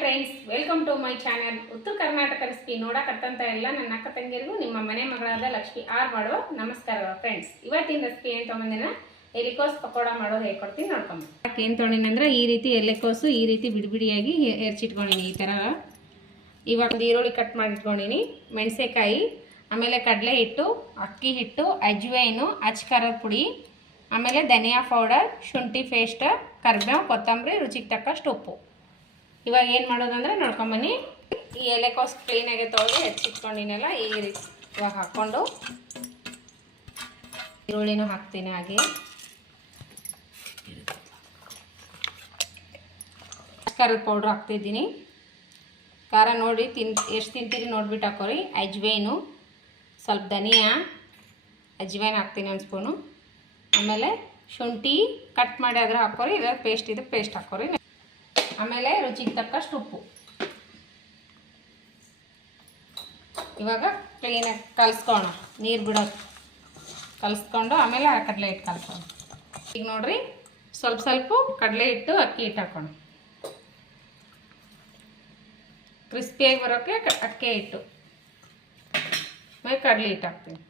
Friends, welcome to my channel. Uttara Karnataka recipe ನೋಡಕತ್ತಂತ ಎಲ್ಲ ನನ್ನ ಅಕ್ಕ ತಂಗಿಯರಿಗೂ ನಿಮ್ಮ ಮನೆ ಮಗಳಾದ ಲಕ್ಷ್ಮಿ ಆರ್ ಮಾಡುವ ನಮಸ್ಕಾರಗಳು. ಫ್ರೆಂಡ್ಸ್, ಇವತ್ತಿನ ರೆಸಿಪಿ ಏನು ತೊಗೊಂಡಿನ ಎಲೆಕೋಸು ಪಕೋಡ ಮಾಡೋದು ಹೇಳ್ಕೊಡ್ತೀನಿ, ನೋಡ್ಕೊಂಡು. ಏನು ತೊಗೊಂಡಿನಂದ್ರೆ ಈ ರೀತಿ ಎಲೆಕೋಸು ಈ ರೀತಿ ಬಿಡಿಬಿಡಿಯಾಗಿ ಹೆರ್ಚಿಟ್ಕೊಂಡಿನಿ. ಈ ಥರ ಇವಾಗ ಒಂದು ಈರುಳ್ಳಿ ಕಟ್ ಮಾಡಿಟ್ಕೊಂಡಿನಿ, ಮೆಣಸೆಕಾಯಿ, ಆಮೇಲೆ ಕಡಲೆ ಹಿಟ್ಟು, ಅಕ್ಕಿ ಹಿಟ್ಟು, ಅಜ್ವೈನು, ಅಚ್ಕಾರದ ಪುಡಿ, ಆಮೇಲೆ ಧನಿಯಾ ಪೌಡರ್, ಶುಂಠಿ ಪೇಸ್ಟ್, ಕರಿಬೇವು, ಕೊತ್ತಂಬರಿ, ರುಚಿಗೆ ತಕ್ಕಷ್ಟು ಉಪ್ಪು. ಇವಾಗ ಏನು ಮಾಡೋದಂದ್ರೆ ನೋಡ್ಕೊಂಬನ್ನಿ. ಈ ಎಲೆಕೋಸು ಕ್ಲೀನಾಗಿ ತೊಳೆದು ಹೆಚ್ಚಿಟ್ಕೊಂಡಿನೆಲ್ಲ ಈ ರೀತಿ ಇವಾಗ ಹಾಕ್ಕೊಂಡು ಈರುಳ್ಳಿನೂ ಹಾಕ್ತೀನಿ. ಹಾಗೆ ಖಾರದ ಪೌಡ್ರ್ ಹಾಕ್ತಿದ್ದೀನಿ. ಖಾರ ನೋಡಿ ಎಷ್ಟು ತಿಂತೀರಿ ನೋಡ್ಬಿಟ್ಟು ಹಾಕೋರಿ. ಅಜ್ವೈನು, ಸ್ವಲ್ಪ ಧನಿಯಾ, ಅಜ್ವೈನ್ ಹಾಕ್ತೀನಿ 1 ಸ್ಪೂನು. ಆಮೇಲೆ ಶುಂಠಿ ಕಟ್ ಮಾಡಿ ಅದ್ರ ಹಾಕೋರಿ, ಇಲ್ಲ ಪೇಸ್ಟ್ ಇದೆ ಪೇಸ್ಟ್ ಹಾಕೋರಿ. ಆಮೇಲೆ ರುಚಿಗೆ ತಕ್ಕಷ್ಟು ಉಪ್ಪು. ಇವಾಗ ಕ್ಲೀನಾಗಿ ಕಲಿಸ್ಕೋಣ, ನೀರು ಬಿಡೋದು ಕಲಿಸ್ಕೊಂಡು ಆಮೇಲೆ ಕಡಲೆ ಹಿಟ್ಟು ಕಲಿಸ್ಕೋಣ. ಈಗ ನೋಡ್ರಿ, ಸ್ವಲ್ಪ ಸ್ವಲ್ಪ ಕಡಲೆ ಹಿಟ್ಟು, ಅಕ್ಕಿ ಹಿಟ್ಟು ಹಾಕೋಣ. ಕ್ರಿಸ್ಪಿಯಾಗಿ ಬರೋಕ್ಕೆ ಅಕ್ಕಿ ಹಿಟ್ಟು ಆಮೇಲೆ ಕಡಲೆ ಹಿಟ್ಟು ಹಾಕ್ತೀನಿ.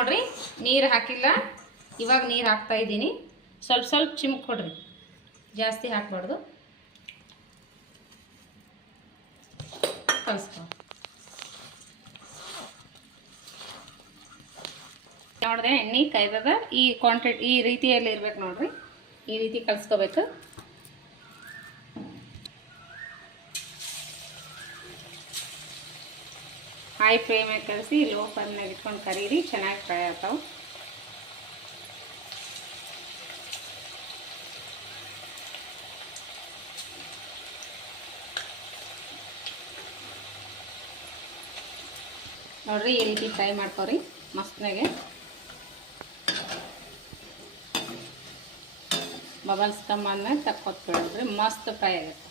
ನೋಡ್ರಿ, ನೀರು ಹಾಕಿಲ್ಲ, ಇವಾಗ ನೀರು ಹಾಕ್ತಾ ಇದ್ದೀನಿ. ಸ್ವಲ್ಪ ಸ್ವಲ್ಪ ಚಿಮ್ಕ್ ಕೊಡ್ರಿ, ಜಾಸ್ತಿ ಹಾಕ್ಬಾರ್ದು. ಕಲಿಸ್ಕೊ. ನೋಡಿದೆ ಎಣ್ಣೆ ಕಾಯ್ದದ. ಈ ಕ್ವಾಂಟಿಟಿ ಈ ರೀತಿಯಲ್ಲಿ ಇರ್ಬೇಕು ನೋಡ್ರಿ, ಈ ರೀತಿ ಕಲಿಸ್ಕೋಬೇಕು. ಹೈ ಫ್ಲೇಮಾಗಿ ಕಲಿಸಿ ಲೋ ಫ್ಲೇಮ್ನಾಗ ಇಟ್ಕೊಂಡು ಕರೀರಿ, ಚೆನ್ನಾಗಿ ಫ್ರೈ ಆಗ್ತಾವೆ. ನೋಡ್ರಿ, ಈ ರೀತಿ ಫ್ರೈ ಮಾಡ್ಕೊರಿ ಮಸ್ತ್ನಾಗೆ. ಬಬಲ್ಸ್ ಕಮ್ಮ ಅಂದ್ಮೇಲೆ ತಕ್ಕೊತ್ ಬಿಡೋದ್ರಿ, ಮಸ್ತ್ ಫ್ರೈ ಆಗುತ್ತೆ.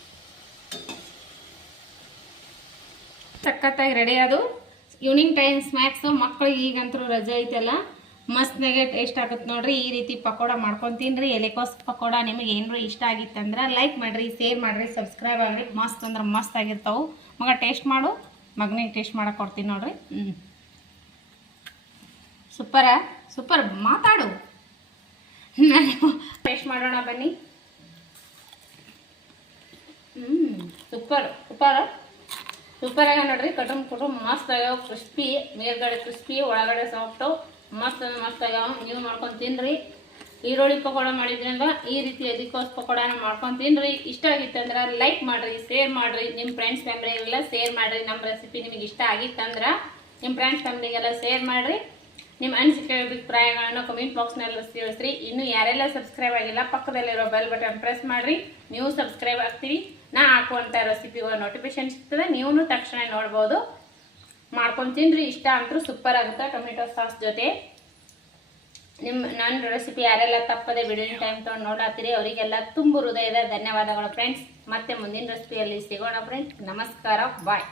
ಸಖತ್ತಾಗಿ ರೆಡಿ ಅದು. ಈವ್ನಿಂಗ್ ಟೈಮ್ ಸ್ನ್ಯಾಕ್ಸು ಮಕ್ಕಳಿಗೆ ಈಗಂತೂ ರಜೆ ಐತೆಲ್ಲ, ಮಸ್ತ್ನಾಗೆ ಟೇಸ್ಟ್ ಆಗುತ್ತೆ ನೋಡ್ರಿ. ಈ ರೀತಿ ಪಕೋಡ ಮಾಡ್ಕೊಂಡು ತಿನ್ನಿರಿ. ಎಲೆಕೋಸು ಪಕೋಡ ನಿಮಗೆ ಏನಾರು ಇಷ್ಟ ಆಗಿತ್ತಂದ್ರೆ ಲೈಕ್ ಮಾಡಿರಿ, ಶೇರ್ ಮಾಡಿರಿ, ಸಬ್ಸ್ಕ್ರೈಬ್ ಆಗಿರಿ. ಮಸ್ತ್ ಅಂದ್ರೆ ಮಸ್ತ್ ಆಗಿರ್ತಾವೆ. ಮಗ ಟೇಸ್ಟ್ ಮಾಡು, ಮಗನಿಗೆ ಟೇಸ್ಟ್ ಮಾಡಕ್ಕೆ ಕೊಡ್ತೀನಿ ನೋಡ್ರಿ. ಸೂಪರ್ ಮಾತಾಡು. ನಾನು ಟೇಸ್ಟ್ ಮಾಡೋಣ ಬನ್ನಿ. ಸೂಪರ್ ಆಗ ನೋಡ್ರಿ. ಕುಟುಂಬ ಮಸ್ತ್ ಆಗ್ಯಾವ. ಕ್ರಿಸ್ಪಿ, ಮೇಲ್ಗಡೆ ಕ್ರಿಸ್ಪಿ, ಒಳಗಡೆ ಸಾಫ್ಟು, ಮಸ್ತ್ ಆಗ್ಯಾವ. ನೀವು ಮಾಡ್ಕೊಂಡು ತಿನ್ನಿರಿ. ಈರುಳ್ಳಿ ಪಕೋಡ ಮಾಡಿದ್ರಿಂದ ಈ ರೀತಿ ಎಲೆಕೋಸು ಪಕೋಡನ ಮಾಡ್ಕೊಂಡು ತಿನ್ನಿರಿ. ಇಷ್ಟ ಆಗಿತ್ತಂದ್ರೆ ಲೈಕ್ ಮಾಡಿರಿ, ಶೇರ್ ಮಾಡಿರಿ, ನಿಮ್ಮ ಫ್ರೆಂಡ್ಸ್ ಫ್ಯಾಮಿಲಿಗೆಲ್ಲ ಶೇರ್ ಮಾಡಿರಿ. ನಮ್ಮ ರೆಸಿಪಿ ನಿಮಗೆ ಇಷ್ಟ ಆಗಿತ್ತಂದ್ರೆ ನಿಮ್ಮ ಫ್ರೆಂಡ್ಸ್ ಫ್ಯಾಮಿಲಿಗೆಲ್ಲ ಶೇರ್ ಮಾಡಿರಿ. ನಿಮ್ಮ ಅನಿಸಿಕೆ ಅಭಿಪ್ರಾಯಗಳನ್ನು ಕಮೆಂಟ್ ಬಾಕ್ಸ್ನಲ್ಲಿ ತಿಳಿಸ್ರಿ. ಇನ್ನು ಯಾರೆಲ್ಲ ಸಬ್ಸ್ಕ್ರೈಬ್ ಆಗಿಲ್ಲ ಪಕ್ಕದಲ್ಲಿರೋ ಬೆಲ್ ಬಟನ್ ಪ್ರೆಸ್ ಮಾಡಿರಿ. ನೀವು ಸಬ್ಸ್ಕ್ರೈಬ್ ಆಗ್ತೀವಿ, ನಾ ಹಾಕುವಂಥ ರೆಸಿಪಿಗಳ ನೋಟಿಫಿಕೇಶನ್ ಸಿಗ್ತದೆ, ನೀವು ತಕ್ಷಣ ನೋಡ್ಬೋದು. ಮಾಡ್ಕೊಂಡು ತಿನ್ನಿರಿ. ಇಷ್ಟ ಅಂತೂ ಸೂಪರ್ ಆಗುತ್ತೆ ಟೊಮೆಟೊ ಸಾಸ್ ಜೊತೆ. ನನ್ನ ರೆಸಿಪಿ ಯಾರೆಲ್ಲ ತಪ್ಪದೆ ವಿಡಿಯೋ ಟೈಮ್ ತೊಗೊಂಡು ನೋಡತ್ತೀರಿ ಅವರಿಗೆಲ್ಲ ತುಂಬ ಹೃದಯದ ಧನ್ಯವಾದಗಳು ಫ್ರೆಂಡ್ಸ್. ಮತ್ತೆ ಮುಂದಿನ ರೆಸಿಪಿಯಲ್ಲಿ ಸಿಗೋಣ ಫ್ರೆಂಡ್ಸ್. ನಮಸ್ಕಾರ, ಬಾಯ್.